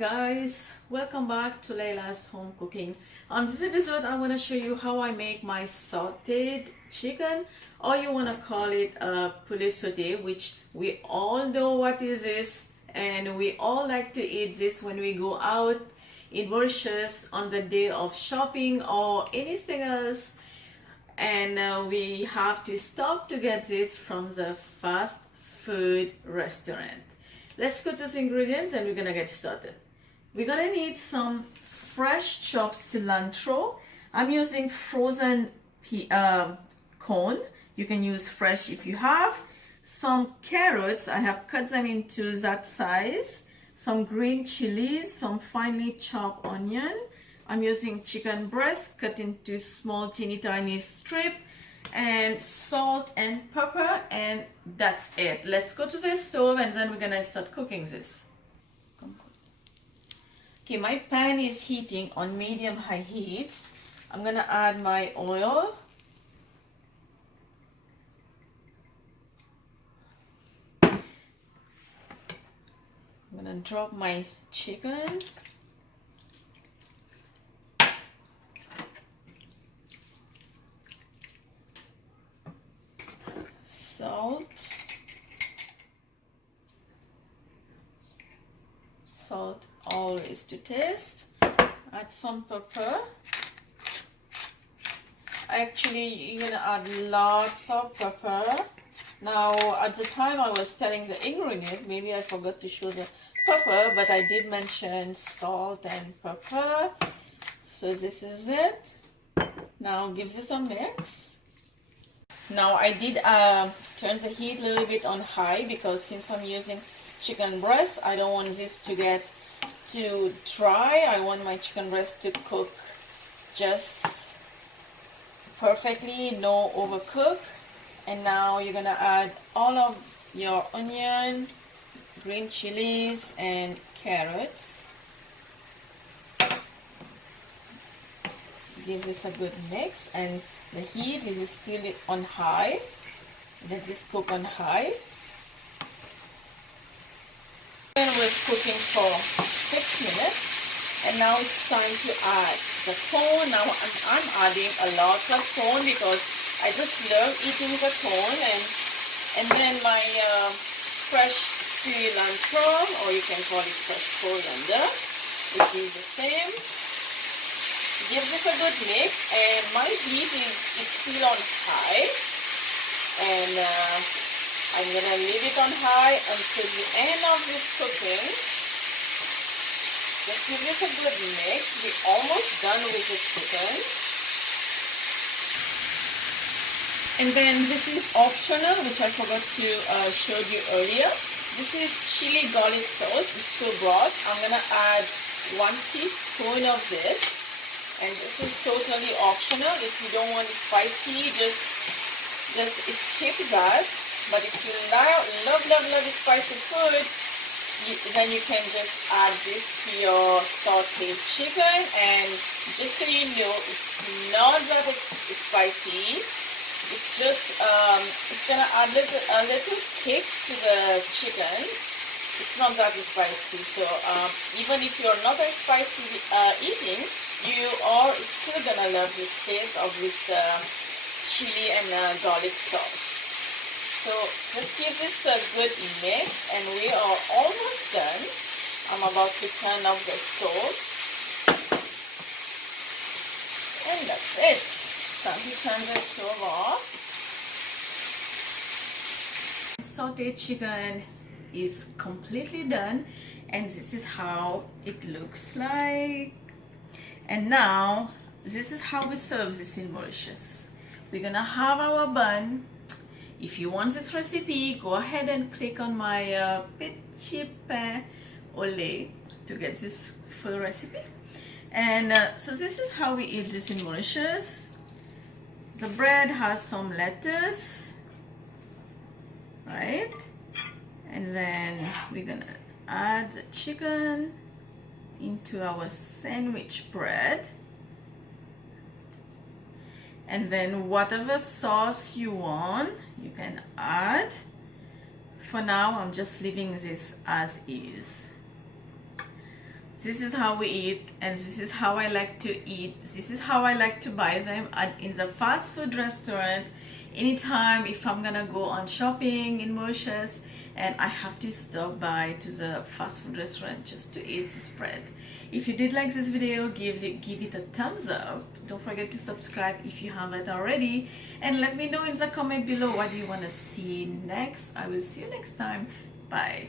Guys, welcome back to Laila's home cooking. On this episode I want to show you how I make my sauteed chicken, or you want to call it poulet sauté, which we all know what is this, and we all like to eat this when we go out in Mauritius on the day of shopping or anything else, and we have to stop to get this from the fast food restaurant. Let's go to the ingredients and we're gonna get started. We're gonna need some fresh chopped cilantro. I'm using frozen cone. You can use fresh if you have. Some carrots, I have cut them into that size. Some green chilies, some finely chopped onion. I'm using chicken breast cut into small teeny tiny strip, and salt and pepper, and that's it. Let's go to the stove and then we're gonna start cooking this. Okay, my pan is heating on medium high heat. I'm gonna add my oil. I'm gonna drop my chicken. Salt always to taste. Add some pepper. Actually, you're gonna add lots of pepper. Now, at the time I was telling the ingredient, maybe I forgot to show the pepper, but I did mention salt and pepper. So this is it. Now give this a mix. Now I did turn the heat a little bit on high because since I'm using chicken breast, I don't want this to get too dry. I want my chicken breast to cook just perfectly, no overcook. And now you're gonna add all of your onion, green chilies, and carrots. Give this a good mix, and the heat is still on high. Let this cook on high. It was cooking for 6 minutes, and now it's time to add the corn. Now I'm adding a lot of corn because I just love eating the corn, and then my fresh cilantro, or you can call it fresh coriander, which is the same. Give this a good mix, and my heat is still on high, and I'm gonna leave it on high until the end of this cooking. Just give this a good mix. We're almost done with the chicken. And then this is optional, which I forgot to show you earlier. This is chili garlic sauce. It's still broth. I'm gonna add 1 teaspoon of this. And this is totally optional. If you don't want it spicy, just skip that. But if you love spicy food, then you can just add this to your sauteed chicken. And just so you know, it's not that it's spicy. It's just it's gonna add a little kick to the chicken. It's not that spicy. So even if you're not a spicy eating, you are still gonna love this taste of this chili and garlic sauce. So just give this a good mix, and we are almost done. I'm about to turn off the stove, and that's it. It's time to turn the stove off. Sauteed chicken is completely done, and this is how it looks like. And now this is how we serve this in Mauritius. We're gonna have our bun. If you want this recipe, go ahead and click on my petit pain au lait to get this full recipe. And so this is how we eat this in Mauritius. The bread has some lettuce, right? And then we're gonna add the chicken into our sandwich bread, and then whatever sauce you want you can add. For now I'm just leaving this as is. This is how we eat, and this is how I like to eat. This is how I like to buy them in the fast food restaurant. Anytime if I'm gonna go on shopping in Mauritius and I have to stop by to the fast food restaurant just to eat this bread. If you did like this video, give it a thumbs up. Don't forget to subscribe if you haven't already, and let me know in the comment below what do you want to see next. I will see you next time. Bye.